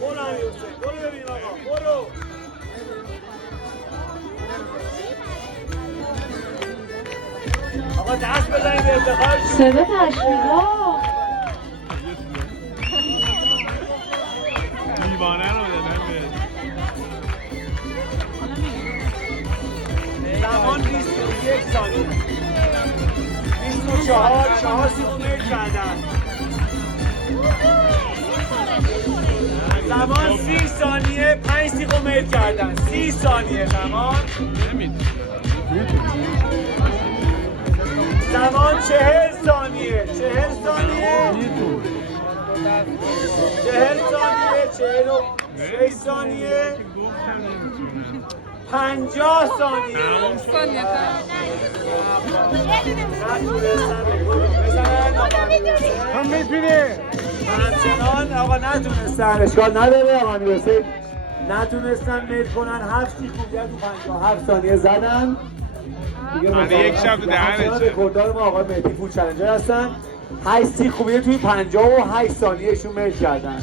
برو امیر حسین، برو ببینیم آقا، برو. آقا دست بزنید به افتخار شما. صدا تشویقا دیوانه رو دادن به زمان 21 ثانیه. 24 4 ثانیه کردن. زمان 30 ثانیه 5 ثانیه کردن. 30 ثانیه زمان. زمان 40 ثانیه. 40 ثانیه. 40 ثانیه. 46 ثانیه. 50 ثانیه. هم میتونی همچنان آقا نتونستن، اشکال نداره آقا امیر حسین نتونستن میل کنن. 7 خوبیت تو 57 ثانیه زدن دیگه. یک شب تو دهنشه. رکورددار ما آقای مهدی فود چالنجر هستن. 8 خوبیت توی 58 ثانیه ایشون میل کردن.